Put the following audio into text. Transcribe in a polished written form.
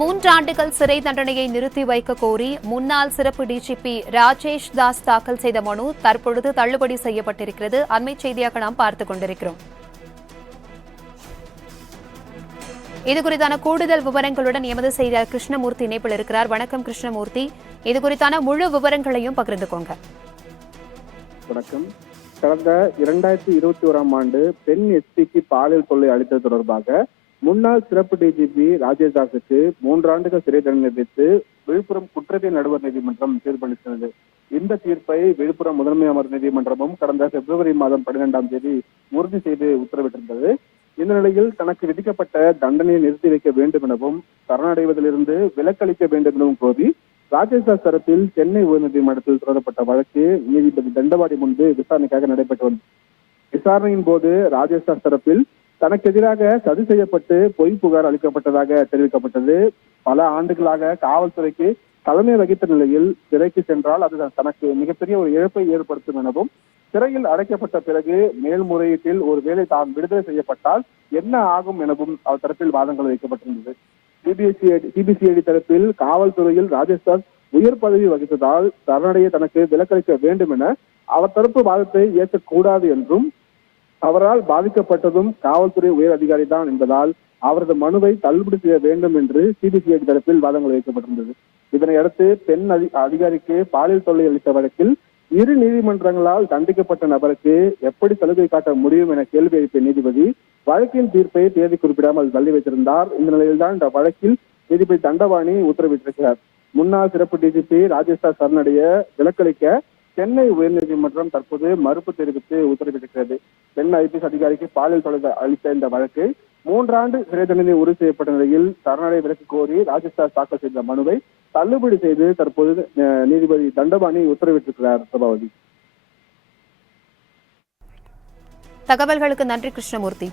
3 ஆண்டுகள் சிறை தண்டனையை நிறுத்தி வைக்க கோரி முன்னாள் சிறப்பு டிஜிபி ராஜேஷ் தாஸ் தாக்கல் செய்த மனு தற்பொழுது தள்ளுபடி செய்யப்பட்டிருக்கிறது. அண்மை செய்தியாக நாம் பார்த்துக் கொண்டிருக்கிறோம். இதுகுறித்தான கூடுதல் விவரங்களுடன் எமது செய்தியாளர் கிருஷ்ணமூர்த்தி இணைப்பில் இருக்கிறார். வணக்கம் கிருஷ்ணமூர்த்தி, இதுகுறித்தான முழு விவரங்களையும் பகிர்ந்துக்கோங்க. வணக்கம். கடந்த 2021ஆம் ஆண்டு பெண் எஸ்பிக்கு பாலியல் தொல்லை அளித்தது தொடர்பாக முன்னாள் சிறப்பு டிஜிபி ராஜேஷ் தாஸுக்கு 3 ஆண்டுகள் சிறை தண்டனை விதித்து விழுப்புரம் குற்றவியல் நடுவர் நீதிமன்றம் தீர்ப்பளித்தது. இந்த தீர்ப்பை விழுப்புரம் முதன்மை அமர்வு நீதிமன்றமும் கடந்த பிப்ரவரி மாதம் 12ஆம் தேதி உறுதி செய்து உத்தரவிட்டிருந்தது. இந்த நிலையில் தனக்கு விதிக்கப்பட்ட தண்டனையை நிறுத்தி வைக்க வேண்டும் எனவும் சரணடைவதிலிருந்து விலக்களிக்க வேண்டும் எனவும் கோரி ராஜேஷ் தாஸ் தரப்பில் சென்னை உயர்நீதிமன்றத்தில் தொடரப்பட்ட வழக்கு நீதிபதி தண்டபாணி முன்பு விசாரணைக்காக நடைபெற்று வந்தது. விசாரணையின் போது ராஜேஷ் தாஸ் தரப்பில் தனக்கு எதிராக சதி செய்யப்பட்டு பொய் புகார் அளிக்கப்பட்டதாக தெரிவிக்கப்பட்டது. பல ஆண்டுகளாக காவல்துறைக்கு தலைமை வகித்த நிலையில் சிறைக்கு சென்றால் அது தனக்கு மிகப்பெரிய ஒரு இழப்பை ஏற்படுத்தும் எனவும் சிறையில் அடைக்கப்பட்ட பிறகு மேல்முறையீட்டில் ஒருவேளை தான் விடுதலை செய்யப்பட்டால் என்ன ஆகும் எனவும் அவர் தரப்பில் வாதங்கள் வைக்கப்பட்டிருந்தது. சிபிசிஐடி தரப்பில் காவல்துறையில் ராஜேஷ் தாஸ் உயர் பதவி வகித்ததால் சரணடைய தனக்கு விலக்களிக்க வேண்டும் என அவர் தரப்பு வாதத்தை ஏற்கக்கூடாது என்றும் அவரால் பாதிக்கப்பட்டதும் காவல்துறை உயர் அதிகாரி தான் என்பதால் அவரது மனுவை தள்ளுபடி செய்ய வேண்டும் என்று சிபிசிஐடி தரப்பில் வாதங்கள் வைக்கப்பட்டிருந்தது. இதனையடுத்து பெண் அதிகாரிக்கு பாலியல் தொல்லை அளித்த வழக்கில் இரு நீதிமன்றங்களால் தண்டிக்கப்பட்ட நபருக்கு எப்படி சலுகை காட்ட முடியும் என கேள்வி எழுப்பிய நீதிபதி வழக்கின் தீர்ப்பை தேதி குறிப்பிடாமல் தள்ளி வைத்திருந்தார். இந்த நிலையில்தான் இந்த வழக்கில் நீதிபதி தண்டபாணி உத்தரவிட்டிருக்கிறார். முன்னாள் சிறப்பு டிஜிபி ராஜேஷ் தாஸ் சரணடைய விலக்களிக்க சென்னை உயர்நீதிமன்றம் தற்போது மறுப்பு தெரிவித்து உத்தரவிட்டிருக்கிறது. பெண் ஐபிஎஸ் அதிகாரிக்கு பாலியல் தொல்லை அளித்த இந்த வழக்கு 3 ஆண்டு சிறை தண்டனை உறுதி செய்யப்பட்ட நிலையில் சரணடை விலக்கு கோரி ராஜேஷ் தாஸ் தாக்கல் செய்த மனுவை தள்ளுபடி செய்து தற்போது நீதிபதி தண்டபாணி உத்தரவிட்டிருக்கிறார். பிரபாவதி, தகவல்களுக்கு நன்றி கிருஷ்ணமூர்த்தி.